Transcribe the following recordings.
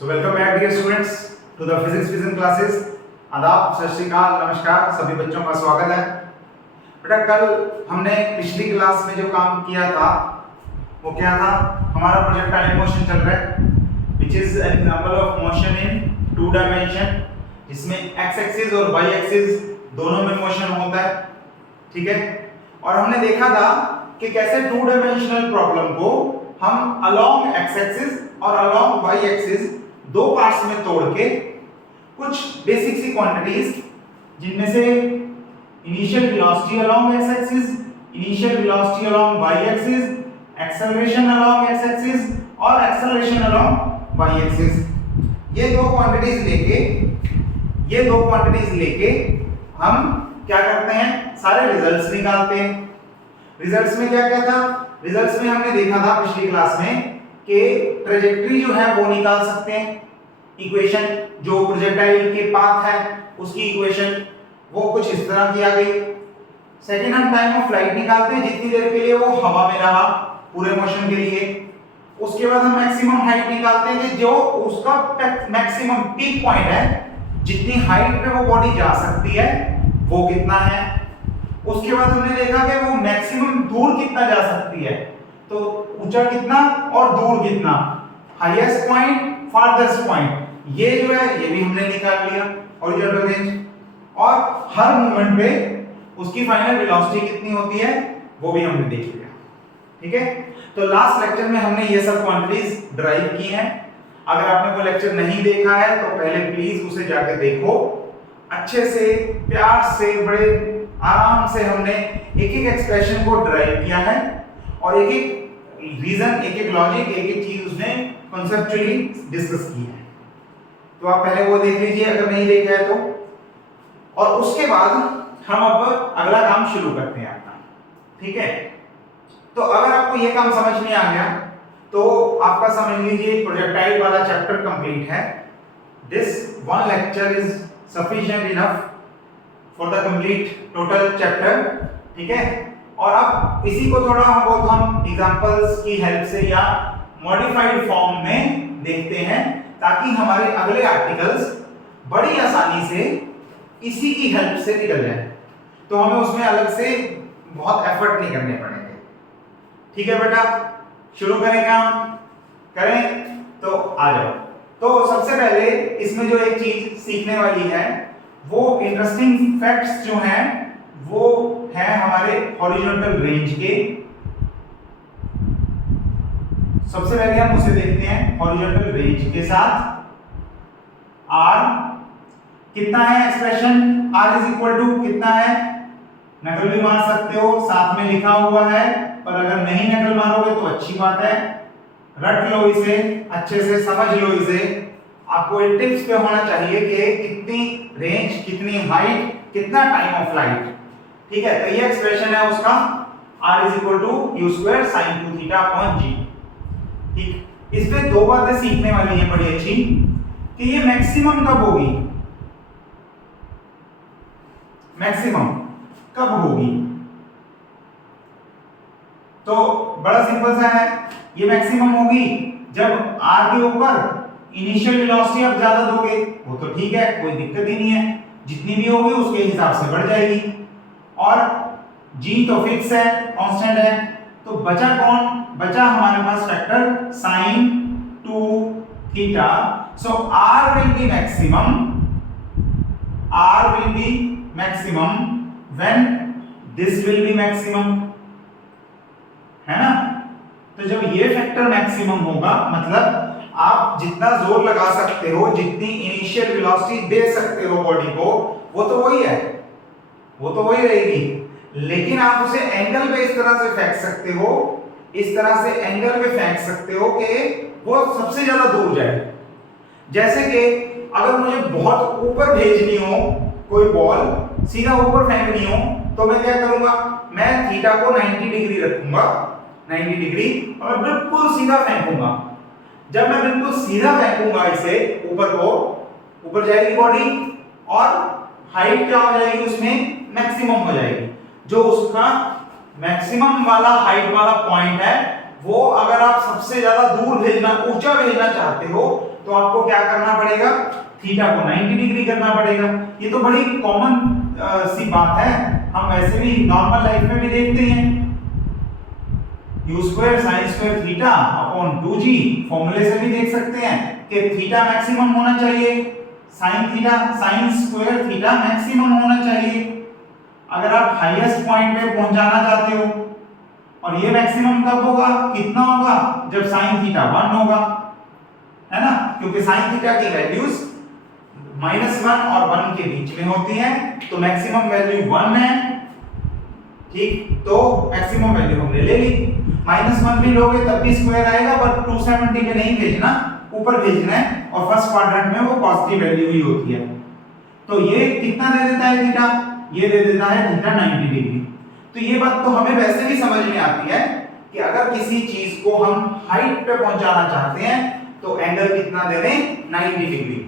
So welcome back dear students to the physics vision classes। आदाब, सत श्री अकाल, नमस्कार, सभी बच्चों का स्वागत है। बेटा कल हमने पिछली क्लास में जो काम किया था वो क्या था? हमारा प्रोजेक्टाइल मोशन चल रहा है which is an example of motion in two dimension, जिसमें x एक्सिस और y एक्सिस दोनों में मोशन होता है, ठीक है। और हमने देखा था कि कैसे टू डायमेंशनल प्रॉब्लम को हम अलोंग x एक्सिस और अलोंग y एक्सिस दो पार्ट्स में तोड़ के कुछ बेसिक सी क्वांटिटीज जिनमें से initial velocity along x axis, initial velocity along y axis, acceleration along x axis और एक्सेलरेशन अलोंग y एक्सिस, ये दो क्वांटिटीज लेके हम क्या करते हैं? सारे रिजल्ट्स निकालते हैं। रिजल्ट्स में क्या क्या था? रिजल्ट्स में हमने देखा था पिछली क्लास में कि ट्रेजेक्टरी जो है वो निकाल सकते हैं, इक्वेशन जो प्रोजेक्टाइल के पाथ है उसकी इक्वेशन वो कुछ इस तरह की आ गई। सेकंड हम टाइम ऑफ फ्लाइट निकालते हैं, जितनी देर के लिए वो हवा में रहा पूरे मोशन के लिए। उसके बाद हम मैक्सिमम हाइट निकालते हैं कि जो उसका मैक्सिमम पीक पॉइंट है, जितनी हाइट पे वो बॉडी जा सकती है वो कितना है। उसके बाद हमने देखा कि वो मैक्सिमम दूर कितना जा सकती है, तो ऊंचा कितना और दूर कितना, हाईएस्ट पॉइंट, फारदेस्ट पॉइंट, ये जो है ये भी हमने निकाल लिया हॉरिजॉन्टल रेंज। और हर मूवमेंट पे उसकी फाइनल वेलोसिटी कितनी होती है वो भी हमने देख लिया, ठीक है। तो लास्ट लेक्चर में हमने ये सब क्वांटिटीज ड्राइव की हैं। अगर आपने वो लेक्चर नहीं देखा है तो पहले प्लीज उसे जाके देखो, अच्छे से प्यार से बड़े आराम से हमने एक एक एक्सप्रेशन को ड्राइव किया है और एक एक रीजन, एक एक लॉजिक, एक एक चीज उसमें कॉन्सेप्चुअली डिस्कस की है। तो आप पहले वो देख लीजिए अगर नहीं देखा है तो। और उसके बाद हम अब अगला काम शुरू करते हैं अपना, ठीक है। तो अगर आपको ये काम समझ में आ गया तो आपका समझ लीजिए प्रोजेक्टाइल वाला चैप्टर कंप्लीट है। This one lecture is sufficient enough for the complete total chapter, ठीक है। और अब इसी को थोड़ा बहुत हम एग्जांपल्स की हेल्प से या मॉडिफाइड फॉर्म में देखते हैं, ताकि हमारे अगले आर्टिकल्स बड़ी आसानी से इसी की हेल्प से निकल जाए, तो हमें उसमें अलग से बहुत एफर्ट नहीं करने पड़ेंगे, ठीक है बेटा। शुरू करें काम? करें तो आ जाओ। तो सबसे पहले इसमें जो एक चीज सीखने वाली है वो इंटरेस्टिंग फैक्ट्स जो हैं वो है हमारे हॉरिजॉन्टल रेंज के। सबसे पहले हम उसे देखते हैं हॉरिजॉन्टल रेंज के साथ। r कितना है? Expression r is equal to कितना है? नकल भी मार सकते हो, साथ में लिखा हुआ है, पर अगर नहीं नकल मारोगे तो अच्छी बात है, रट लो इसे, अच्छे से समझ लो इसे। आपको एक टिप्स पे होना चाहिए कि कितनी रेंज, कितनी हाइट, कितना टाइम ऑफ फ्लाइट, ठीक है। तो ये एक्सप्रेशन है उसका r is equal to u square sin 2 theta upon g, ठीक। इसमें दो बातें सीखने वाली हैं बड़ी अच्छी, कि ये मैक्सिमम कब होगी, मैक्सिमम कब होगी। तो बड़ा सिंपल सा है, ये मैक्सिमम होगी जब r के ऊपर इनिशियल वेलोसिटी आप ज्यादा दोगे, वो तो ठीक है, कोई दिक्कत ही नहीं है, जितनी भी होगी उसके हिसाब से बढ़ जाएगी। और g तो फिक्स है, कांस्टेंट है, तो बचा कौन? बचा हमारे पास factor sin 2 theta. So r will be maximum when this will be maximum, है ना। तो जब ये फैक्टर मैक्सिमम होगा मतलब आप जितना जोर लगा सकते हो, जितनी इनिशियल वेलोसिटी दे सकते हो बॉडी को, वो तो वही है, वो तो वही रहेगी, लेकिन आप उसे एंगल पे इस तरह से फेंक सकते हो, इस तरह से एंगल पे फेंक सकते हो कि वो सबसे ज्यादा दूर जाए। जैसे कि अगर मुझे बहुत ऊपर भेजनी हो कोई बॉल, सीधा ऊपर फेंकनी हो, तो मैं क्या करूंगा? मैं थीटा को 90 डिग्री रखूंगा, 90 डिग्री, और बिल्कुल सीधा फेंकूंगा। जब मैं बिल्कुल सीधा फेंकूंगा इसे ऊपर को, ऊपर जाएगी बॉडी और हाइट क्या हो जाएगी? उसमें मैक्सिमम हो जाएगी। जो उसका मैक्सिमम वाला हाइट वाला पॉइंट है वो अगर आप सबसे ज्यादा दूर भेजना, ऊंचा भेजना चाहते हो तो आपको क्या करना पड़ेगा, थीटा को 90 डिग्री करना पड़ेगा। ये तो बड़ी कॉमन सी बात है, हम वैसे भी नॉर्मल लाइफ में भी देखते हैं। u square sin square theta upon 2g फॉर्मूले से भी देख सकते हैं कि थीटा मैक्सिमम होना चाहिए, sin स्क्वायर थीटा मैक्सिमम होना चाहिए अगर आप हाईएस्ट पॉइंट पे पहुंचाना चाहते हो। और ये मैक्सिमम कब होगा, कितना होगा, जब sin थीटा 1 होगा, है ना, क्योंकि sin थीटा की वैल्यूज -1 और 1 के बीच में होती है, तो मैक्सिमम वैल्यू 1 है। ठीक, तो मैक्सिमम वैल्यू हमने ले ली। -1 भी लोगे तब भी स्क्वायर आएगा, पर 270 पे नहीं भेजना, ऊपर भेजना है, और फर्स्ट क्वाड्रेंट में वो पॉजिटिव वैल्यू ही होती है। तो ये कितना दे देता है थीटा, ये दे देता है थीटा 90 डिग्री। तो ये बात तो हमें वैसे भी समझ में आती है कि अगर किसी चीज को हम हाइट पे पहुंचाना चाहते हैं तो एंगल कितना दे दें, 90 डिग्री।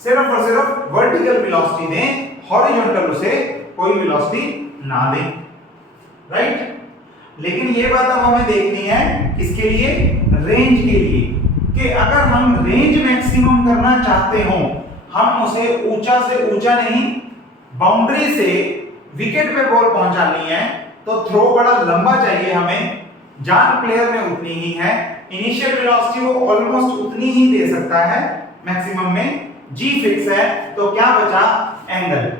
सिर्फ और सिर्फ वर्टिकल वेलोसिटी दें, हॉरिजॉन्टल उसे कोई वेलोसिटी ना दें, राइट। लेकिन ये बात अब हमें देखनी है किसके लिए, रेंज के लिए, कि अगर हम रेंज मैक्सिमम करना चाहते हो, हम उसे ऊंचा से ऊंचा नहीं, बाउंड्री से विकेट पे बॉल पहुंचानी है तो थ्रो बड़ा लंबा चाहिए हमें, जान प्लेयर में उतनी ही है, इनिशियल वेलोसिटी वो ऑलमोस्ट उतनी ही दे सकता है, मैक्सिमम में जी फिक्स है, तो क्या बचा, एंगल।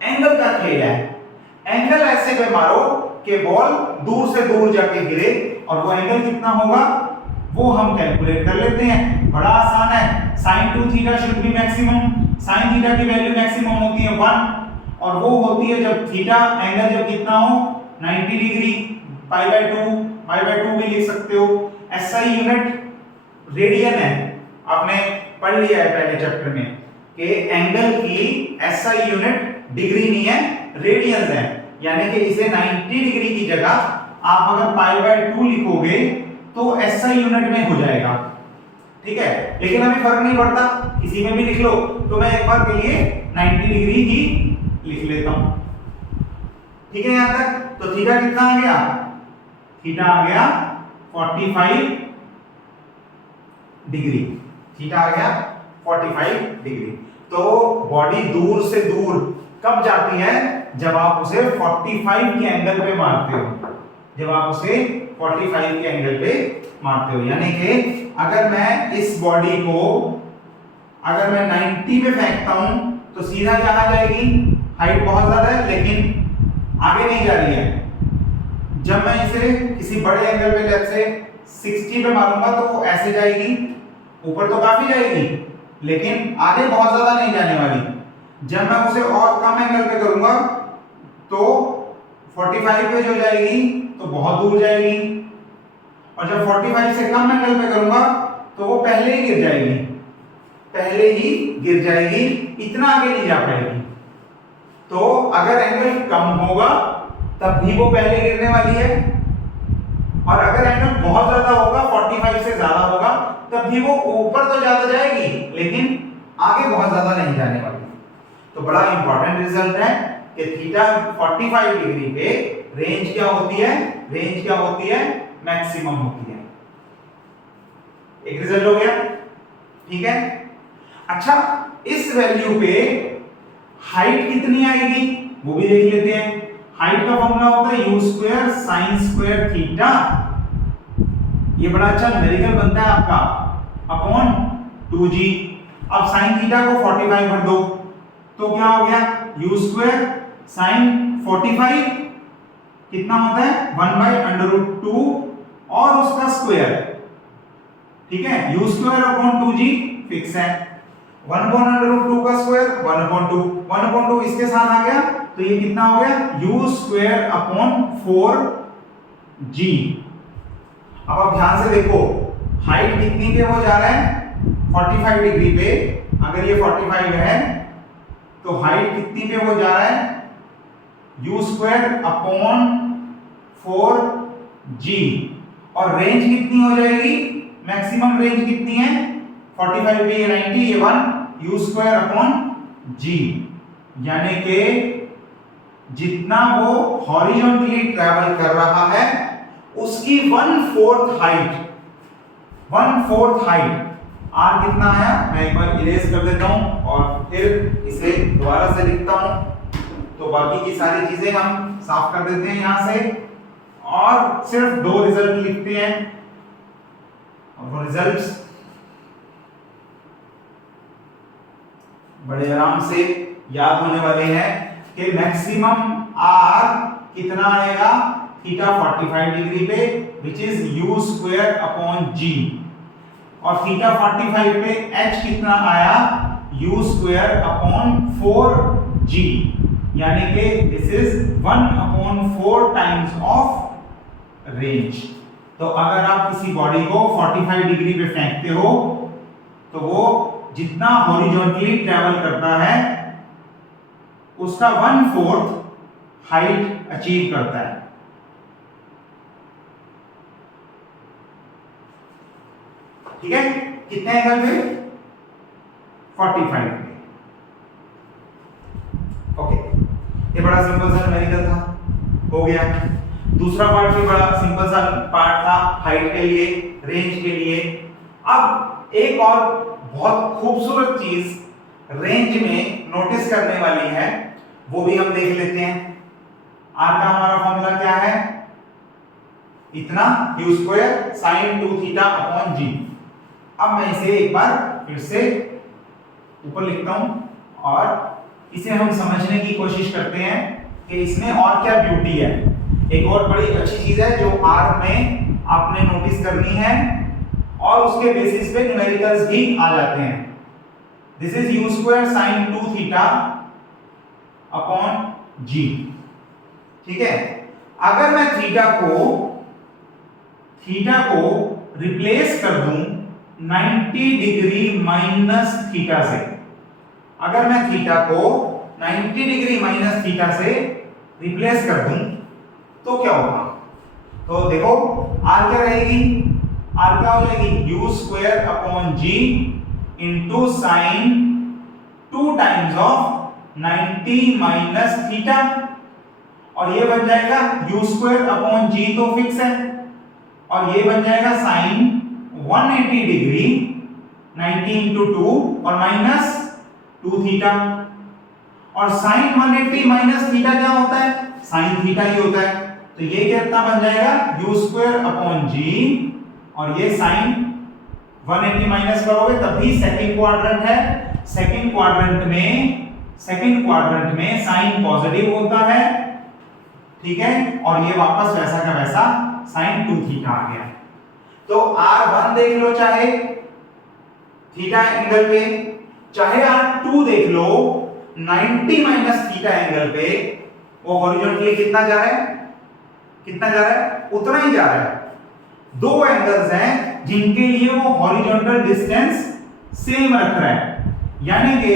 एंगल का खेल है, एंगल ऐसे पे मारो कि बॉल दूर से दूर जाके गिरे, और वो एंगल कितना होगा वो हम कैलकुलेट कर लेते हैं, बड़ा आसान है। sin 2 theta should be maximum, sin theta की वैल्यू मैक्सिमम होती है 1, और वो होती है जब थीटा एंगल जब कितना हो 90 डिग्री, π/2 भी लिख सकते हो। SI यूनिट रेडियन है, आपने पढ़ लिया है पहले चैप्टर में कि एंगल की SI यूनिट डिग्री नहीं है, रेडियंस है, यानी कि इसे 90 डिग्री की जगह आप अगर π/2 लिखोगे तो SI यूनिट में हो जाएगा, ठीक है। लेकिन अभी फर्क नहीं पड़ता, किसी में भी लिख लो, तो मैं एक बार के लिए 90 डिग्री ही लिख लेता हूं, ठीक है। यहां तक तो थीटा कितना आ गया, थीटा आ गया 45 डिग्री, थीटा आ गया 45 डिग्री। तो बॉडी दूर से दूर कब जाती है, जब आप उसे 45 के एंगल पे मारते हो, जब आप उसे 45 के एंगल पे मारते हो, यानी कि अगर मैं इस बॉडी को अगर मैं 90 पे फेंकता हूं तो सीधा कहां जाएगी, हाइट बहुत ज्यादा है लेकिन आगे नहीं जा रही है। जब मैं इसे किसी बड़े एंगल पे लेट्स से 60 पे मारूंगा तो वो ऐसे जाएगी, ऊपर तो काफी जाएगी लेकिन आगे बहुत ज्यादा नहीं जाने वाली। जब मैं उसे और कम एंगल पे करूंगा तो 45 पे जो जाएगी तो बहुत दूर जाएगी, और जब 45 से कम एंगल पे करूंगा तो वो पहले ही गिर जाएगी, पहले ही गिर जाएगी, इतना आगे नहीं जा पाएगी। तो अगर एंगल कम होगा तब भी वो पहले गिरने वाली है, और अगर एंगल बहुत ज्यादा होगा 45 से ज्यादा होगा तब भी वो ऊपर तो ज्यादा जाएगी लेकिन आगे बहुत ज्यादा नहीं जाने वाली। तो बड़ा इंपॉर्टेंट रिजल्ट है कि थीटा 45 डिग्री पे रेंज क्या होती है, रेंज क्या होती है, मैक्सिमम होती है। एक रिजल्ट हो गया, ठीक है। अच्छा, इस वैल्यू पे हाइट कितनी आएगी वो भी देख लेते हैं। हाइट का फॉर्मूला होता है u square sin square theta, ये बड़ा अच्छा न्यूमेरिकल बनता है आपका, अपॉन 2g। अब sin थीटा को 45 भर दो तो क्या हो गया, u स्क्वायर sin 45 कितना होता है 1/√2 और उसका स्क्वायर, ठीक है। u square upon 2g fix है, 1/√2 का स्क्वायर 1/2 इसके साथ आ गया तो ये कितना हो गया u स्क्वायर अपॉन 4g। अब आप ध्यान से देखो हाइट कितनी पे वो जा रहा है 45 डिग्री पे, अगर ये 45 है तो हाइट कितनी पे वो जा रहा है u स्क्वायर अपॉन 4g, और रेंज कितनी हो जाएगी, मैक्सिमम रेंज कितनी है 45 पे ये 90, ये 1 u स्क्वायर अपॉन g, यानी कि जितना वो हॉरिजॉन्टली ट्रैवल कर रहा है उसकी 1/4 हाइट, 1/4 हाइट r कितना आया, मैं एक बार इरेज कर देता हूं और फिर इसे दोबारा से लिखता हूं। तो बाकी की सारी चीजें हम साफ कर देते हैं यहां से और सिर्फ दो रिजल्ट लिखते हैं। और वो रिजल्ट्स बड़े आराम से याद होने वाले हैं कि मैक्सिमम r कितना आएगा थीटा 45 डिग्री पे, which is u square upon g, और थीटा 45 पे h कितना आया u स्क्वायर अपॉन 4g, यानी कि this is 1/4 times of range. तो अगर आप किसी बॉडी को 45 डिग्री पे फेंकते हो तो वो जितना हॉरिजॉन्टली ट्रैवल करता है उसका 1/4 हाइट अचीव करता है। ठीक है, कितने एंगल पे, 45 पे। ओके, ये बड़ा सिंपल सा न्यूमेरिकल था, हो गया। दूसरा पार्ट भी बड़ा सिंपल सा पार्ट था हाइट के लिए, रेंज के लिए। अब एक और बहुत खूबसूरत चीज रेंज में नोटिस करने वाली है, वो भी हम देख लेते हैं। आर का हमारा फॉर्मूला क्या है, इतना u square sin 2 theta upon g। अब मैं इसे एक बार फिर से ऊपर लिखता हूं और इसे हम समझने की कोशिश करते हैं कि इसमें और क्या ब्यूटी है। एक और बड़ी अच्छी चीज है जो आर में आपने नोटिस करनी है और उसके बेसिस पे न्यूमेरिकल्स भी आ जाते हैं। This is u square sin 2 theta upon g। ठीक है, अगर मैं थीटा को रिप्लेस कर दूं 90 डिग्री माइनस थीटा से, अगर मैं थीटा को 90 डिग्री माइनस थीटा से रिप्लेस कर दूं तो क्या होगा, तो देखो r क्या रहेगी, r क्या हो जाएगी u square upon g into sine 2 times of 90 minus theta, और ये बन जाएगा u स्क्वायर अपॉन g तो फिक्स है, और ये बन जाएगा साइन 180 डिग्री 90 इंटू 2 और माइनस 2 थीटा, और साइन 180 माइनस थीटा क्या होता है, साइन थीटा ही होता है। तो ये कितना बन जाएगा u स्क्वायर अपॉन g, और ये साइन 180 माइनस करोगे तभी सेकंड क्वाड्रेंट है, सेकंड क्वाड्रेंट में साइन पॉजिटिव होता है। ठीक है, और ये वापस वैसा का वैसा साइन 2 थीटा आ गया। तो r1 देख लो चाहे थीटा एंगल पे, चाहे r2 देख लो 90 माइनस थीटा एंगल पे, वो हॉरिजॉन्टली कितना जा रहा है, उतना ही जा रहा है। दो एंगल्स हैं जिनके लिए वो हॉरिजॉन्टल डिस्टेंस सेम रख रहा है, यानी कि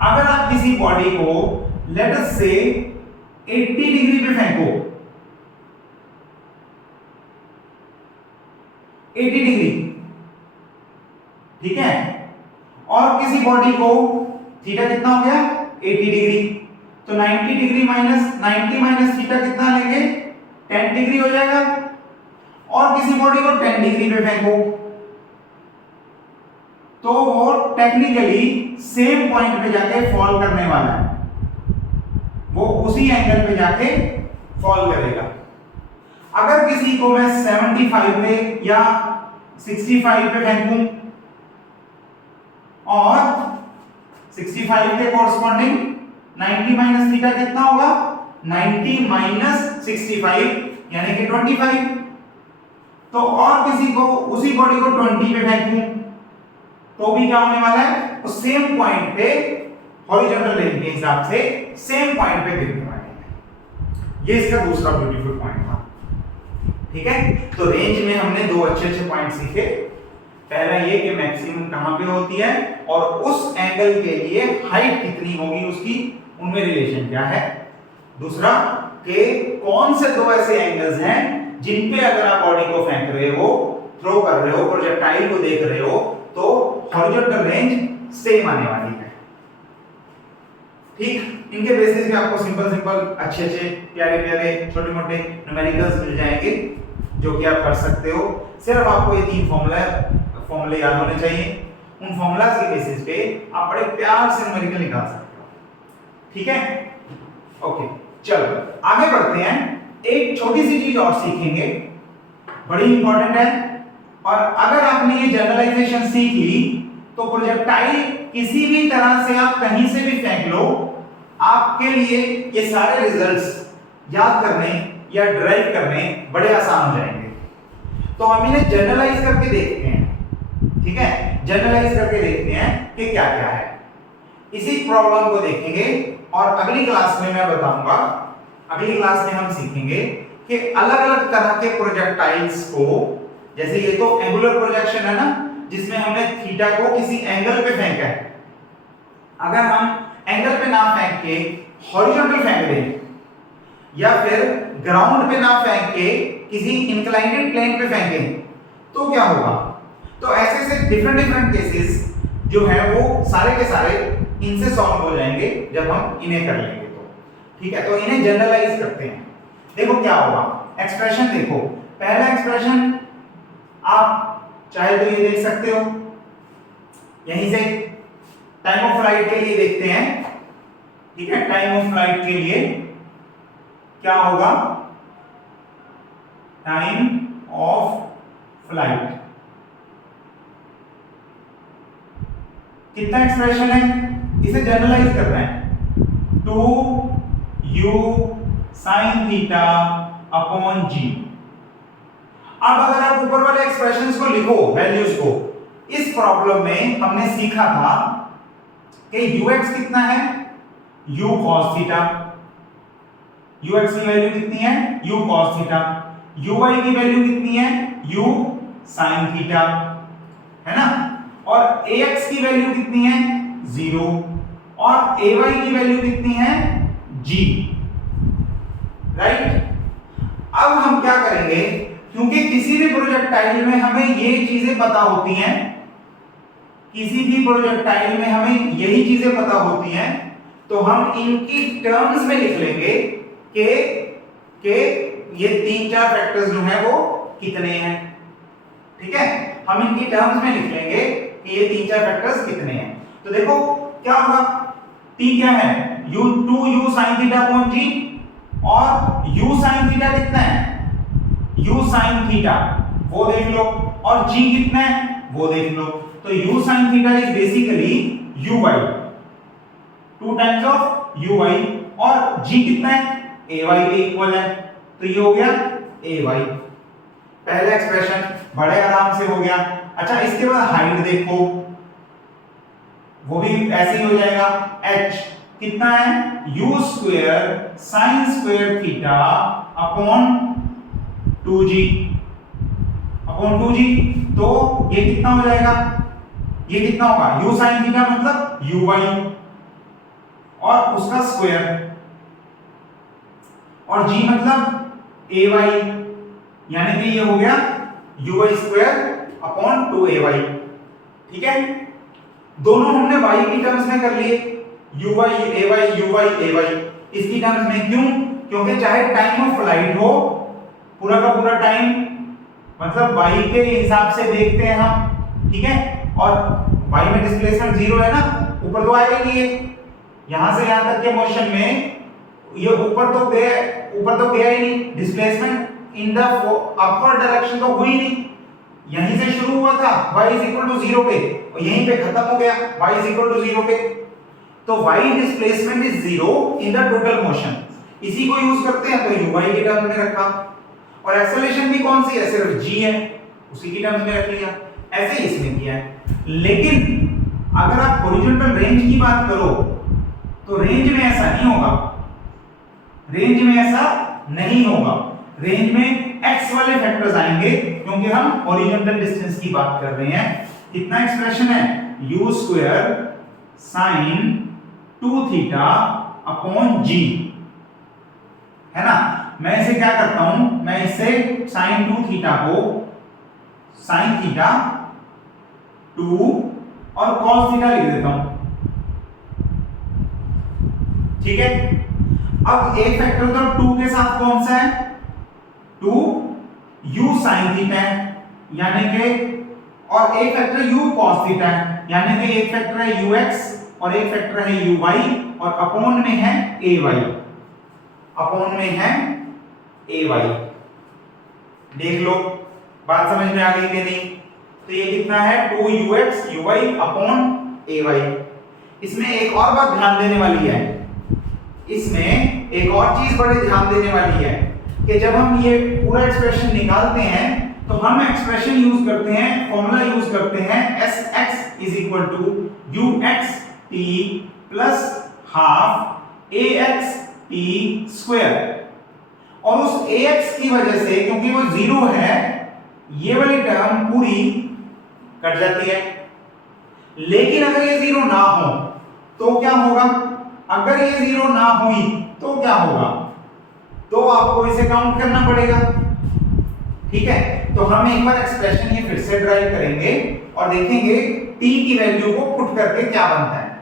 अगर आप किसी बॉडी को लेट अस से 80 डिग्री पे फेंको, 80 डिग्री, ठीक है, और किसी बॉडी को थीटा कितना हो गया 80 डिग्री, तो 90 डिग्री माइनस 90 माइनस थीटा कितना लेंगे 10 डिग्री हो जाएगा, और किसी बॉडी को 10 डिग्री पे फेंको तो वो टेक्निकली सेम पॉइंट पे जाके फॉल करने वाला है, वो उसी एंगल पे जाके फॉल करेगा। अगर किसी को मैं 75 पे या 65 पे फेंकूं और 65 के कोरस्पॉन्डिंग 90 माइनस थीटा कितना होगा 90 माइनस 65 यानी कि 25, तो और किसी को उसी बॉडी को 20 पे फेंकूं तो भी क्या होने वाला है, वो सेम पॉइंट पे हॉरिजॉन्टल लाइन के हिसाब से सेम पॉइंट पे गिरने वाले हैं। ये इसका दूसरा ब्यूटीफुल पॉइंट था। ठीक है, तो रेंज में हमने दो अच्छे पॉइंट सीखे। पहला ये कि मैक्सिमम कहां पे होती है और उस एंगल के लिए हाइट कितनी होगी उसकी, उनमें रिलेशन क्या है। दूसरा कि कौन से दो ऐसे एंगल्स हैं जिन पे अगर आप बॉडी को फेंक रहे हो, थ्रो कर रहे हो, प्रोजेक्टाइल को देख रहे हो तो हॉरिजॉन्टल रेंज सेम आने वाली है। ठीक, इनके बेसिस पे आपको सिंपल अच्छे प्यारे छोटे मोटे न्यूमेरिकल्स मिल जाएंगे। जो कि आप कर सकते हो। सिर्फ आपको ये 3 फॉर्मूले याद होने चाहिए। उन फॉर्मूलाज के बेसिस पे आप बड़े प्यार से न्यूमेरिकल निकाल सकते हो। ठीक है, ओके, चलो आगे बढ़ते हैं। एक छोटी सी चीज और सीखेंगे, बड़ी इंपॉर्टेंट है। और अगर आपने ये जनरलाइजेशन सीख ली तो प्रोजेक्टाइल किसी भी तरह से आप कहीं से भी फेंक लो, आपके लिए ये सारे रिजल्ट्स याद करने या ड्राइव करने बड़े आसान हो जाएंगे। तो हम इन्हें जनरलाइज करके देखते हैं। ठीक है, जनरलाइज करके देखते हैं कि क्या क्या है। इसी प्रॉब्लम को देखेंगे और अगली क्लास में मैं बताऊंगा, अगली क्लास में हम सीखेंगे कि अलग अलग तरह के प्रोजेक्टाइल्स को, जैसे ये तो एंगुलर प्रोजेक्शन है ना, जिसमें हमने थीटा को किसी एंगल पे फेंका है। अगर हम एंगल पे ना फेंक के हॉरिजॉन्टल फेंक दें या फिर ग्राउंड पे ना फेंक के किसी इंक्लाइंडेड प्लेन पे फेंकें तो क्या होगा। तो ऐसे से डिफरेंट केसेस जो है वो सारे के सारे इनसे सॉल्व हो जाएंगे जब हम इन्हें कर लेंगे। तो ठीक है, तो इन्हें जनरलाइज करते हैं। देखो क्या होगा, एक्सप्रेशन देखो। पहला एक्सप्रेशन आप चाहे तो ये देख सकते हो, यहीं से टाइम ऑफ फ्लाइट के लिए देखते हैं। ठीक है, टाइम ऑफ फ्लाइट के लिए क्या होगा, टाइम ऑफ फ्लाइट कितना एक्सप्रेशन है, इसे जनरलाइज कर रहे हैं, 2u sin theta upon g। अब अगर आप ऊपर वाले एक्सप्रेशंस को लिखो, वैल्यूज को, इस प्रॉब्लम में हमने सीखा था कि ux कितना है, u cos थीटा, ux की वैल्यू कितनी है, u cos थीटा, uy की वैल्यू कितनी है, u sin थीटा, है ना। और ax की वैल्यू कितनी है, 0, और ay की वैल्यू कितनी है, g, राइट। अब हम क्या करेंगे, क्योंकि किसी भी प्रोजेक्टाइल में हमें ये चीजें पता होती हैं, किसी भी प्रोजेक्टाइल में हमें यही चीजें पता होती हैं, तो हम इनकी टर्म्स में लिख लेंगे कि ये 3-4 फैक्टर्स जो हैं वो कितने हैं। ठीक है, हम इनकी टर्म्स में लिख लेंगे कि ये 3-4 फैक्टर्स कितने हैं। तो देखो क्या होगा, t क्या है, u sin theta upon g, और u sin थीटा कितना है, u sin थीटा वो देख लो, और g कितना है वो देख लो। तो u sin theta is basically uy, 2 times of uy, और g कितना है, ay के इक्वल है, तो ये हो गया ay। पहला एक्सप्रेशन बड़े आराम से हो गया। अच्छा, इसके बाद हाइट देखो, वो भी ऐसे ही हो जाएगा, h कितना है, u square sin square theta upon 2g, तो ये कितना हो जाएगा, ये कितना होगा, u sin थीटा मतलब uy और उसका स्क्वायर, और g मतलब ay, यानी कि ये हो गया uy स्क्वायर अपॉन 2ay। ठीक है, दोनों हमने y की टर्म्स में कर लिए, uy ay, इसकी टर्म्स में। क्यों, क्योंकि चाहे टाइम ऑफ फ्लाइट हो, पूरा का पूरा टाइम मतलब y के हिसाब से देखते हैं हम। ठीक है, और y में डिस्प्लेसमेंट 0 है ना, ऊपर तो आएगा ही नहीं, यहां से यहां तक के मोशन में ये ऊपर तो गया ही नहीं, displacement in the upward direction तो हुई नहीं, यहीं से शुरू हुआ था y इज इक्वल टू 0 पे और यहीं पे खत्म हो गया y इज इक्वल टू 0 पे। तो y displacement is 0 in the total motion, इसी को यूज करते हैं, तो uy के टर्म में रखा, और एक्सेलरेशन भी कौन सी है, सिर्फ g है, उसी की टर्म्स में रख लिया। ऐसे ही इसमें किया है। लेकिन अगर आप हॉरिजॉन्टल रेंज की बात करो तो रेंज में ऐसा नहीं होगा, रेंज में ऐसा नहीं होगा, रेंज में x वाले फैक्टर्स आएंगे, क्योंकि हम हॉरिजॉन्टल डिस्टेंस की बात कर रहे हैं। कितना एक्सप्रेशन है, u square sin 2 theta upon g, है ना। मैं इसे क्या करता हूं, मैं इसे sin 2 थीटा को sin थीटा 2 और cos थीटा लिख देता हूं। ठीक है, अब एक फैक्टर तो 2 के साथ कौन सा है, 2 u sin थीटा यानी कि और एक फैक्टर u cos थीटा यानी कि एक फैक्टर है ux और एक फैक्टर है uy और अपॉन में है ay, अपॉन में है ay। देख लो बात समझ में आ गई कि नहीं? तो ये कितना है 2ux uy अपॉन ay। इसमें एक और बात ध्यान देने वाली है, इसमें एक और चीज बड़े ध्यान देने वाली है कि जब हम ये पूरा एक्सप्रेशन निकालते हैं तो हम एक्सप्रेशन यूज करते हैं, फॉर्मूला यूज करते हैं sx is equal to uxt plus half axt square. और उस ax की वजह से क्योंकि वो जीरो है ये वाली टर्म पूरी कट जाती है। लेकिन अगर ये जीरो ना हो तो क्या होगा? अगर ये जीरो ना हुई तो क्या होगा? तो आपको इसे काउंट करना पड़ेगा। ठीक है, तो हम एक बार एक्सप्रेशन ये फिर से ड्राइव करेंगे और देखेंगे t की वैल्यू को पुट करके क्या बनता है।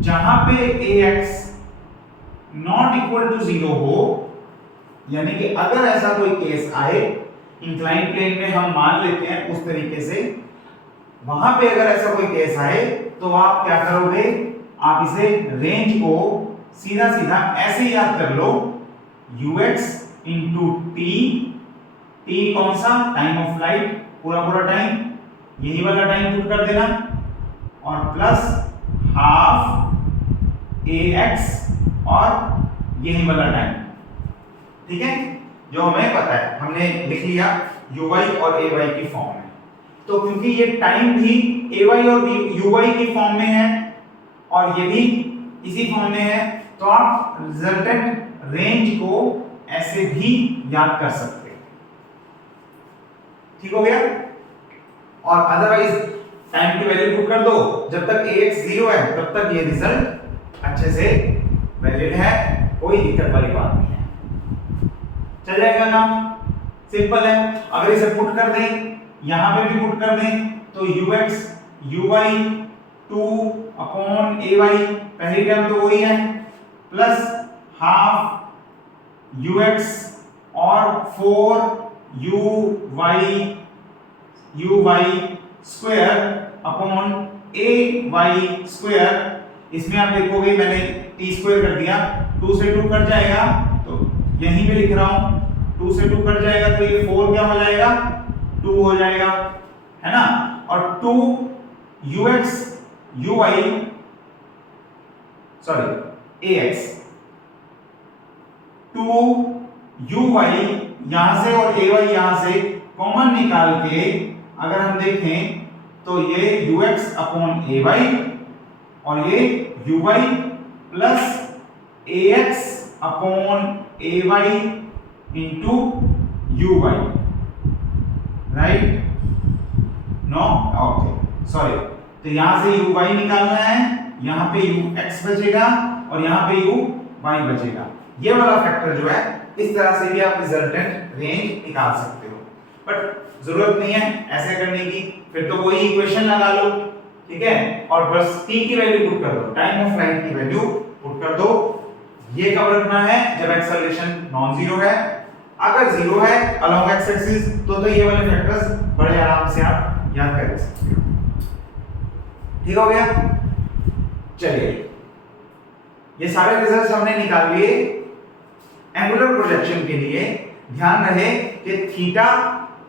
जहां पे ax नॉट इक्वल टू 0 हो, यानी कि अगर ऐसा कोई केस आए, इंक्लाइंड प्लेन में हम मान लेते हैं उस तरीके से, वहां पे अगर ऐसा कोई केस आए तो आप क्या करोगे? आप इसे रेंज को सीधा सीधा ऐसे याद कर लो, ux इंटू टी, टी कौन सा? टाइम ऑफ फ्लाइट, पूरा पूरा टाइम, यही वाला टाइम पुट कर देना, और प्लस हाफ ax और यही वाला टाइम। ठीक है, जो हमें पता है हमने लिख लिया uy और ay की फॉर्म में। तो क्योंकि ये टाइम भी ay और uy की फॉर्म में है और ये भी इसी फॉर्म में है, तो आप रिजल्टेंट रेंज को ऐसे भी याद कर सकते हैं। ठीक हो गया? और अदरवाइज टाइम की वैल्यू पुट कर दो, जब तक ax 0 है तब तक ये रिजल्ट अच्छे से वैलिड है, कोई दिक्कत वाली बात नहीं है, चल जाएगा काम, सिंपल है। अगर इसे पुट कर दें, यहां पे भी पुट कर दें, तो ux uy 2 अपॉन ay, पहली टर्म तो वही है, प्लस हाफ ux और 4uy square upon ay square. इसमें आप देखोगे मैंने t स्क्वायर कर दिया, 2 से 2 कट जाएगा, तो यहीं पे लिख रहा हूं 2 से 2 कट जाएगा तो ये 4 क्या हो जाएगा? 2 हो जाएगा, है ना। और 2 ux uy sorry ax 2 uy यहां से और ay यहां से कॉमन निकाल के अगर हम देखें तो ये ux अपॉन ay और ये uy plus ax upon ay into uy, right? No, okay, sorry. तो यहां से uy निकालना है, यहां पे ux बचेगा और यहां पे uy बचेगा। ये वाला फैक्टर जो है इस तरह से भी आप रिजल्टेंट रेंज निकाल सकते हो, बट जरूरत नहीं है ऐसे करने की, फिर तो वही इक्वेशन लगा लो, ठीक है, और बस t की वैल्यू पुट कर दो, टाइम ऑफ फ्लाइट की वैल्यू पुट कर दो। ये कब रखना है? जब एक्सेलरेशन नॉन जीरो है। अगर जीरो है अलोंग एक्स एक्सिस तो ये वाले फैक्टर्स बड़े आराम से आप याद कर सकते हो। ठीक हो गया? चलिए, ये सारे रिजल्ट्स हमने निकाल लिए। एंगुलर प्रोजेक्शन के लिए ध्यान रहे कि थीटा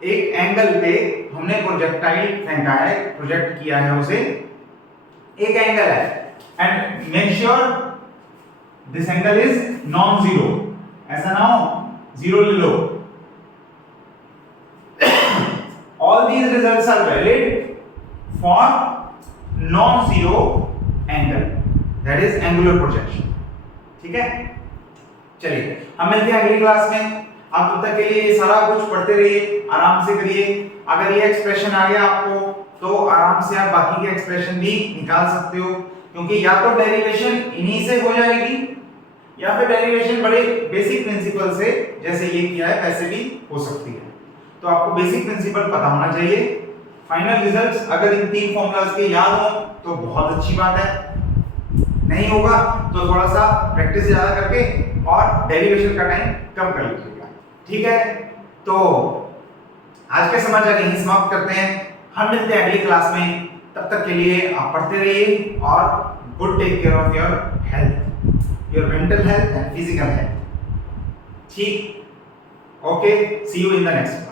एक एंगल पे हमने प्रोजेक्टाइल फेंका है, प्रोजेक्ट किया है उसे, एक एंगल है, and make sure this angle is non zero, ऐसा ना हो जीरो ले लो। All these results are valid for non zero angle, that is angular projection. ठीक है, चलिए हम मिलते हैं अगली क्लास में। आप तब तक के लिए सारा कुछ पढ़ते रहिए, आराम से करिए। अगर ये एक्सप्रेशन आ गया आपको तो आराम से आप बाकी के एक्सप्रेशन भी निकाल सकते हो, क्योंकि या तो डेरिवेशन इन्हीं से हो जाएगी या फिर डेरिवेशन बड़े बेसिक प्रिंसिपल से जैसे ये किया है वैसे भी हो सकती है। तो आपको बेसिक प्रिंसिपल पता होना चाहिए। फाइनल रिजल्ट्स अगर इन तीन फॉर्मूलाज के याद हो तो बहुत अच्छी बात है, नहीं होगा तो थोड़ा सा प्रैक्टिस ज्यादा करके और डेरिवेशन का टाइम कम कर लीजिएगा। ठीक है, तो आज के समाचार यहीं समाप्त करते हैं। हम मिलते हैं अगली क्लास में, तब तक के लिए आप पढ़ते रहिए और good take care of your health, your mental health and physical health. ठीक, okay, see you in the next.